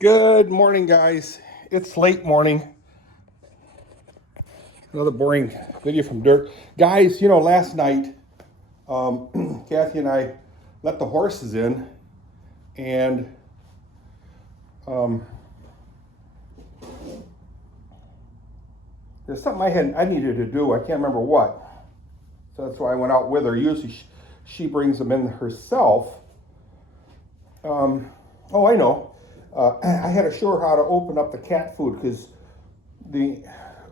Good morning, guys. It's late morning. Another boring video from Dirk. Guys, last night, Kathy and I let the horses in, and there's something I needed to do. I can't remember what. So that's why I went out with her. Usually she brings them in herself. Oh, I know. I had to show her how to open up the cat food because the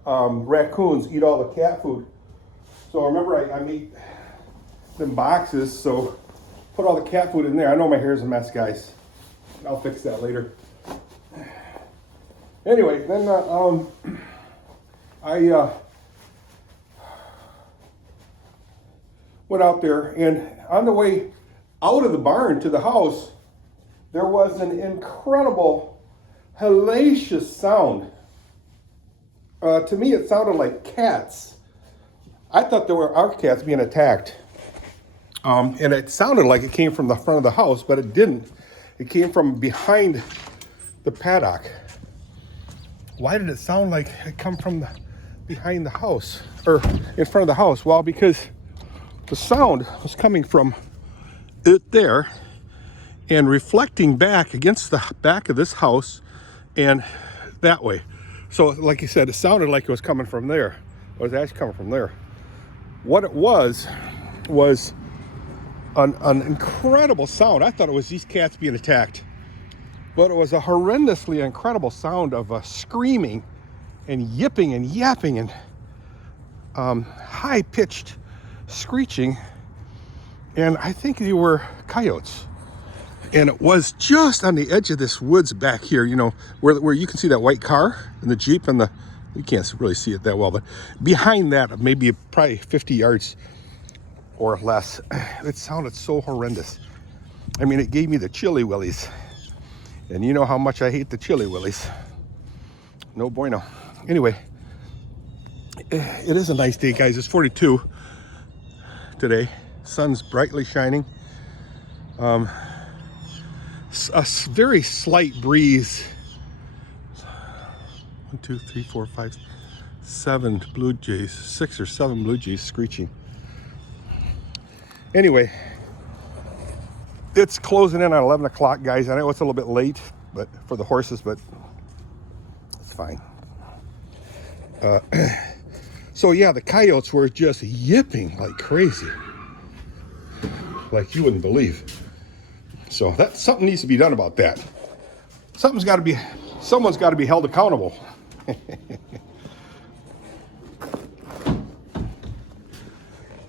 raccoons eat all the cat food. So remember, I made them boxes, so put all the cat food in there. I know my hair's a mess, guys. I'll fix that later. Anyway, then I went out there, and on the way out of the barn to the house, there was an incredible, hellacious sound. To me, it sounded like cats. I thought there were our cats being attacked. And it sounded like it came from the front of the house, but it didn't. It came from behind the paddock. Why did it sound like it come from behind the house, or in front of the house? Well, because the sound was coming from it there and reflecting back against the back of this house and that way. So like you said, it sounded like it was coming from there. It was actually coming from there. What it was an incredible sound. I thought it was these cats being attacked, but it was a horrendously incredible sound of screaming and yipping and yapping and high-pitched screeching. And I think they were coyotes. And it was just on the edge of this woods back here, where you can see that white car and the Jeep and you can't really see it that well, but behind that, maybe probably 50 yards or less, it sounded so horrendous. I mean, it gave me the chilly willies. And you know how much I hate the chilly willies. No bueno. Anyway, it is a nice day, guys. It's 42 today. Sun's brightly shining. A very slight breeze. 1, 2, 3, 4, 5, 7 blue jays, 6 or 7 blue jays screeching. Anyway, it's closing in on 11 o'clock, guys. I know it's a little bit late, but for the horses, but it's fine. So yeah, the coyotes were just yipping like crazy, like you wouldn't believe. So something needs to be done about that. Someone's got to be held accountable.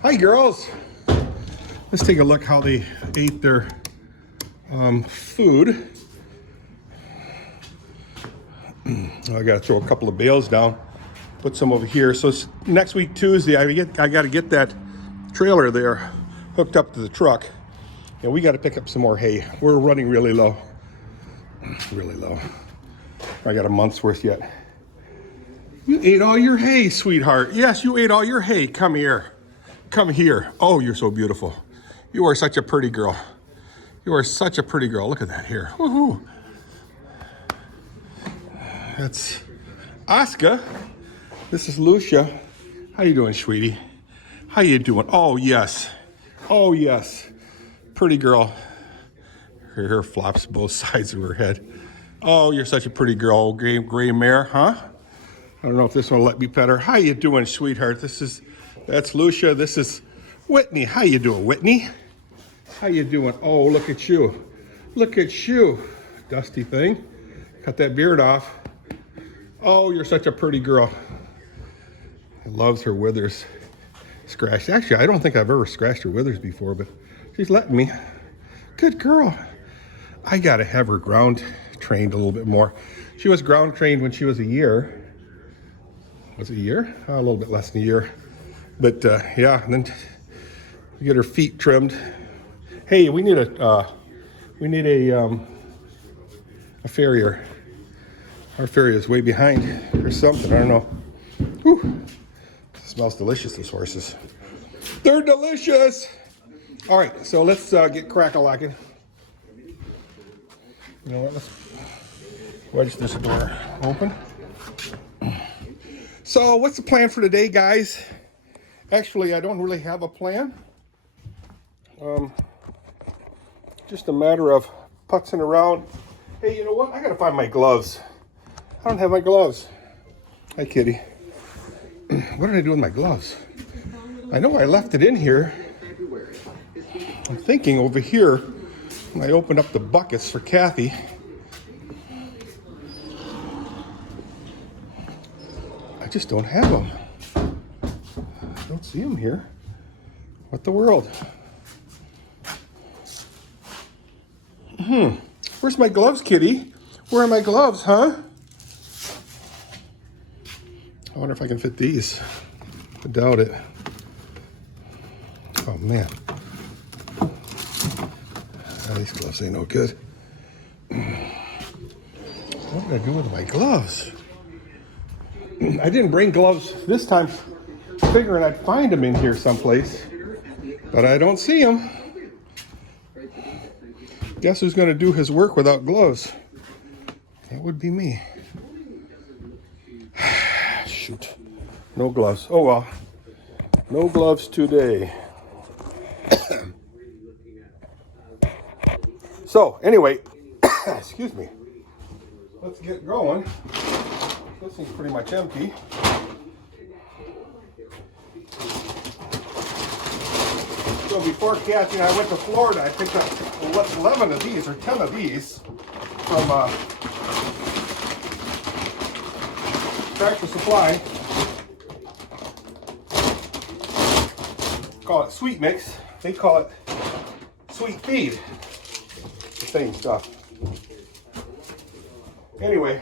Hi, girls. Let's take a look how they ate their food. I got to throw a couple of bales down, put some over here. So next week, Tuesday, I got to get that trailer there hooked up to the truck. And we got to pick up some more hay. We're running really low. Really low. I got a month's worth yet. You ate all your hay, sweetheart. Yes, you ate all your hay. Come here. Come here. Oh, you're so beautiful. You are such a pretty girl. You are such a pretty girl. Look at that hair. Woohoo. That's Oscar. This is Lucia. How you doing, sweetie? How you doing? Oh, yes. Oh, yes. Pretty girl. Her hair flops both sides of her head. Oh, you're such a pretty girl, gray mare, huh? I don't know if this one will let me pet her. How you doing, sweetheart? That's Lucia. This is Whitney. How you doing, Whitney? How you doing? Oh, look at you. Look at you, dusty thing. Cut that beard off. Oh, you're such a pretty girl. Loves her withers scratched. Actually, I don't think I've ever scratched her withers before, but she's letting me. Good girl. I gotta have her ground trained a little bit more. She was ground trained when she was a year. Was it a year? A little bit less than a year. But yeah, and then we get her feet trimmed. Hey, we need a farrier. Our farrier is way behind or something. I don't know. Whew. It smells delicious, those horses. They're delicious. All right, so let's get crack-a-lacking. You know what? Wedge this door open. So what's the plan for today, guys? Actually, I don't really have a plan. Just a matter of putzing around. Hey, you know what? I gotta find my gloves. I don't have my gloves. Hi, kitty. What did I do with my gloves? I know I left it in here. I'm thinking over here, when I opened up the buckets for Kathy, I just don't have them. I don't see them here. What the world? Where's my gloves, kitty? Where are my gloves, huh? I wonder if I can fit these. I doubt it. Oh, man. These gloves ain't no good. What did I do with my gloves? I didn't bring gloves this time, figuring I'd find them in here someplace, but I don't see them. Guess who's going to do his work without gloves? That would be me. Shoot. No gloves. Oh well. No gloves today. So, anyway, excuse me. Let's get going. This thing's pretty much empty. So before Kathy and I went to Florida, I picked up 11 of these, or 10 of these, from Tractor Supply. Call it Sweet Mix. They call it Sweet Feed. The same stuff. Anyway.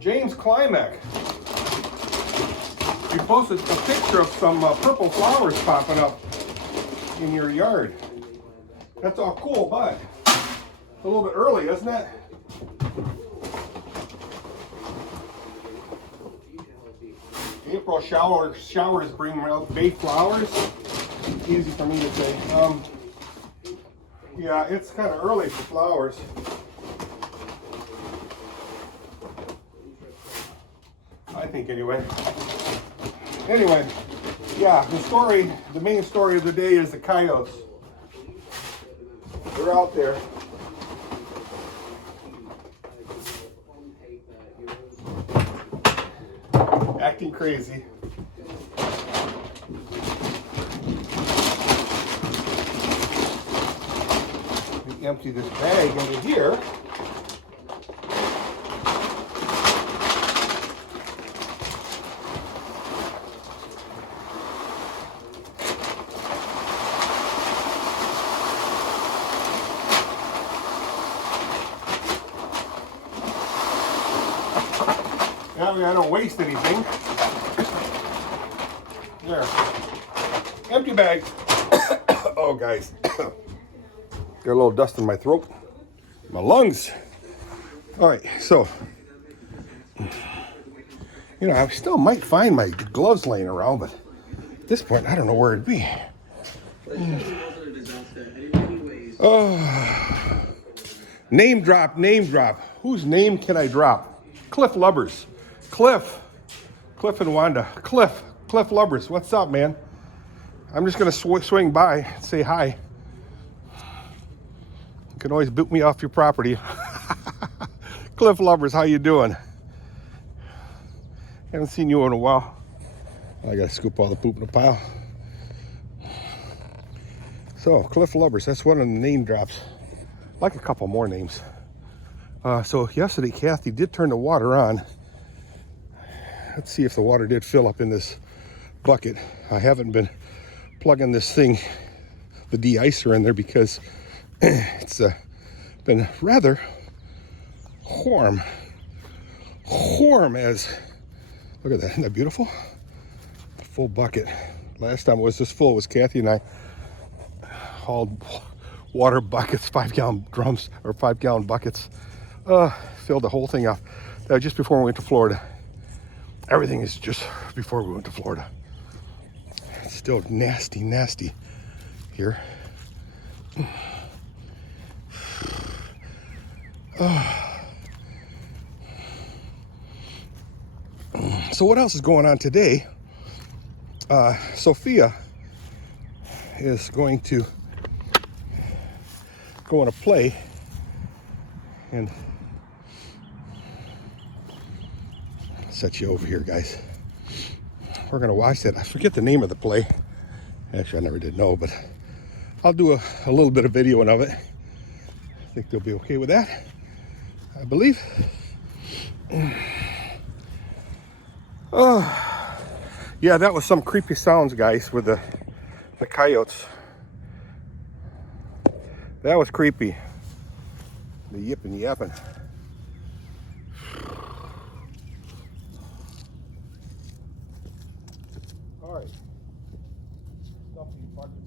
James Climack. You posted a picture of some purple flowers popping up in your yard. That's all cool, but a little bit early, isn't it? April showers bring out Bay flowers. Easy for me to say. Yeah, it's kind of early for flowers. I think anyway. Anyway, yeah, the main story of the day is the coyotes. They're out there. Acting crazy. We empty this bag into here. That way I don't waste anything. There. Empty bag. Oh, guys. Got a little dust in my throat. My lungs. All right, so. You know, I still might find my gloves laying around, but at this point, I don't know where it'd be. Oh. Name drop, name drop. Whose name can I drop? Cliff Lubbers. Cliff and Wanda. Cliff Lubbers. What's up, man? I'm just going to swing by and say hi. You can always boot me off your property. Cliff Lubbers, how you doing? Haven't seen you in a while. I got to scoop all the poop in the pile. So, Cliff Lubbers, that's one of the name drops. Like a couple more names. So yesterday, Kathy did turn the water on. Let's see if the water did fill up in this bucket. I haven't been plugging this thing, the de-icer, in there because it's been rather warm. As, look at that, isn't that beautiful? A full bucket. Last time it was this full was Kathy and I hauled water buckets, 5-gallon drums, or 5-gallon buckets. Filled the whole thing up. Just before we went to Florida. Everything is just before we went to Florida. It's still nasty here. So what else is going on today? Sophia is going to go on a play, and set you over here, guys. We're gonna watch that. I forget the name of the play. Actually, I never did know, but I'll do a little bit of video of it. I think they'll be okay with that, I believe. Oh, yeah, that was some creepy sounds, guys, with the coyotes. That was creepy. The yipping, yapping. All right. Stuff these buckets.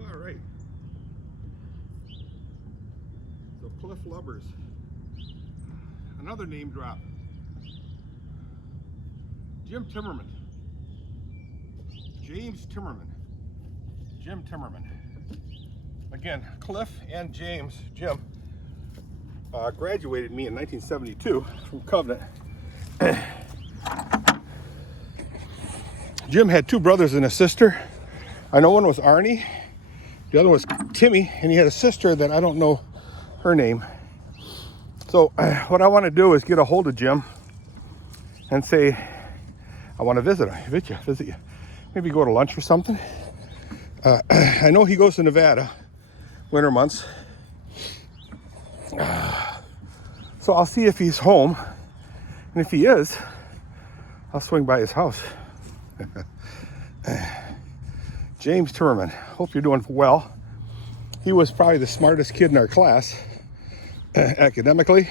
All right. So Cliff Lubbers. Another name drop. Jim Timmerman. James Timmerman. Jim Timmerman. Again, Cliff and Jim, graduated me in 1972 from Covenant. Jim had two brothers and a sister. I know one was Arnie, the other was Timmy, and he had a sister that I don't know her name. So what I want to do is get a hold of Jim and say, I want to visit you. Maybe go to lunch or something. I know he goes to Nevada, winter months. So I'll see if he's home. And if he is, I'll swing by his house. James Timmerman, hope you're doing well. He was probably the smartest kid in our class, academically.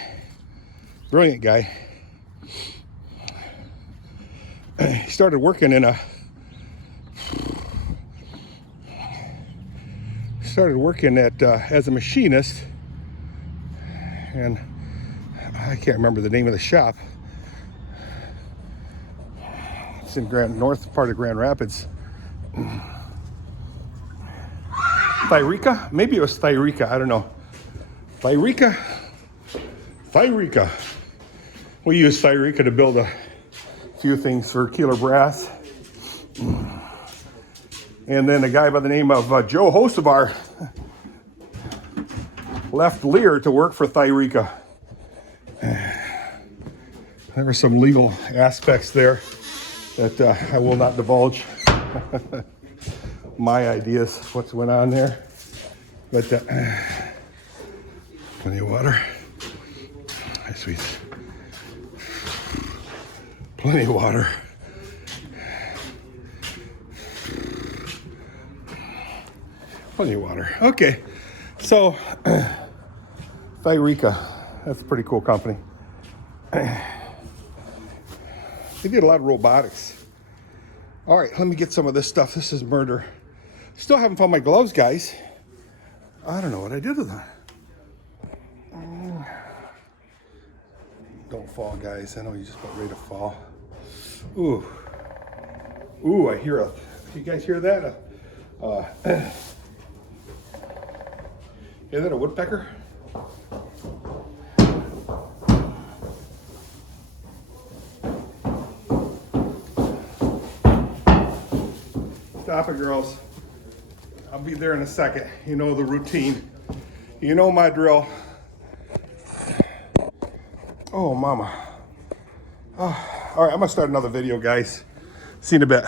Brilliant guy. He started working as a machinist, and I can't remember the name of the shop. It's in north part of Grand Rapids. Thyreka? Maybe it was Thyreka, I don't know. Thyreka. We use Thyreka to build a few things for Keeler Brass. And then a guy by the name of Joe Hosevar left Lear to work for Thyreka. There were some legal aspects there that I will not divulge. My ideas, what's went on there. But plenty of water. Hi, sweets. Plenty of water. Plenty of water. Okay, so Thyreka, that's a pretty cool company. They did a lot of robotics. All right, let me get some of this stuff. This is murder. Still haven't found my gloves, guys. I don't know what I did with them. Don't fall, guys. I know you just about ready to fall. Ooh, I hear you guys hear that? Is that a woodpecker? Stop it, girls. I'll be there in a second. You know the routine. You know my drill. Oh, mama. Oh. All right, I'm gonna start another video, guys. See you in a bit.